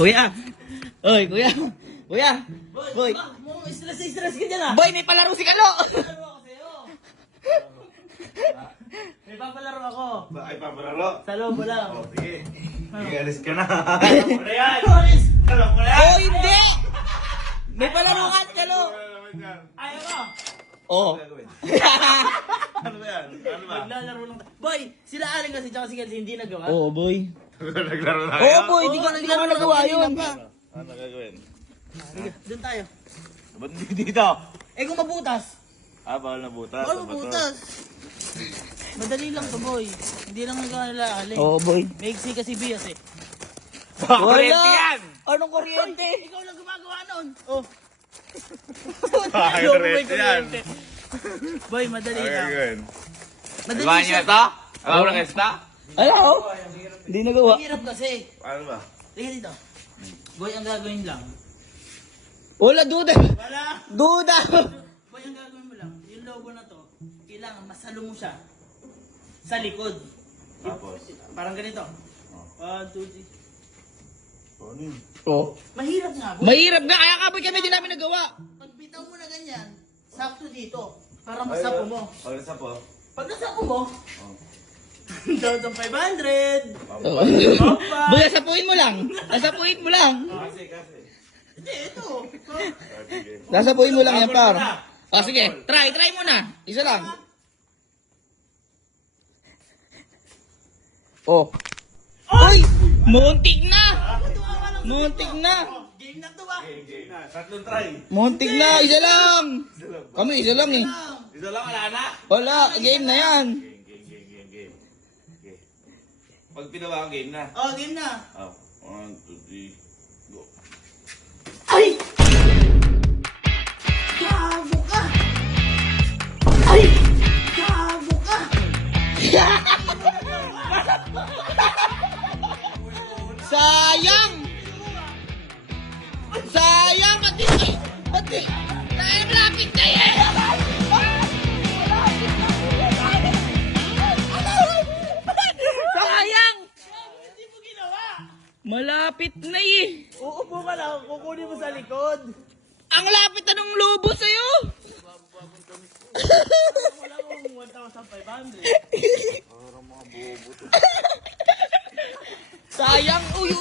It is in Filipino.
Kuya! Oy, kuya! Kuya! Boy! Stress ka dyan ah. Boy, may palaro si Kalo! Papalaro ako sa'yo. May papalaro ako. Ay, papalaro. Sa loob mo lang. Oh, sige. Sige, alis ka na. Alam mo na yan. Alam mo na yan. Oh, hindi! May palaro ka, Kalo! Ayaw mo. Oh. Ano ba yan? Ano ba? Maglalaro lang. Boy, sila Aling kasi tsaka si Kelsey hindi nagawa. Oo, boy. Naglaro na Oo, kayo? boy, di ko nagawa yun. Ano gagawin? Doon tayo. Ba't hindi dito? Eh kung mabutas. Bawal na butas. Bawal mabutas. Madali lang to boy. Hindi lang nagawa nila Aling. Oo, boy. Maiksi kasi Bias eh. Wala! Anong kuryente? Ikaw lang gumagawa nun. Oh. Kuryente yan. Boy, madali Ano lang. gagawin? Madali Iwan niyo siya. na to? Alam mo na kesta? Ano? Hindi nagawa. Hirap kasi. Ano ba? Tingnan dito. Boy, ang gagawin lang. Wala, duda! Wala. Duda! Boy, ang gagawin mo lang. Yung logo na to, kailangan masalo mo siya sa likod. Tapos? Parang ganito. 1, 2, 3. Ano yun? Oh. Mahirap nga, boy. Mahirap nga, kaya kapoy kami di namin nagawa. Pag bitaw mo na ganyan, sakto dito. Para masapo mo. Pag nasa po? Pag nasapo mo, 1,500. Boy, asapuin mo lang. Asapuin mo lang. Kasi. Hindi, ito. Sige. Nasapuin mo lang yan, par. Ah, sige. Try mo na. Isa lang. Oh. Uy! Muntik na! Muntik na! Game na to ba? Game na. Tatlong try. Muntik na! Isa lang! Kami, isa lang eh. Isa lang, wala na. Wala, game na yan. Game. Okay. Pag pinawa ang game na. Oh, game na. Oh. 1, 2, 3, go. Ay! Gago ka! Ay! Gago ka! Sayang! Sayang! Pati! Dahil malapit na yan! Sayang! Hindi mo ginawa! Malapit na eh! Uupo ka lang, kukunin mo sa likod. Ang lapit na ng lobo sa'yo! Wala akong 1,500. Sayang! Uy!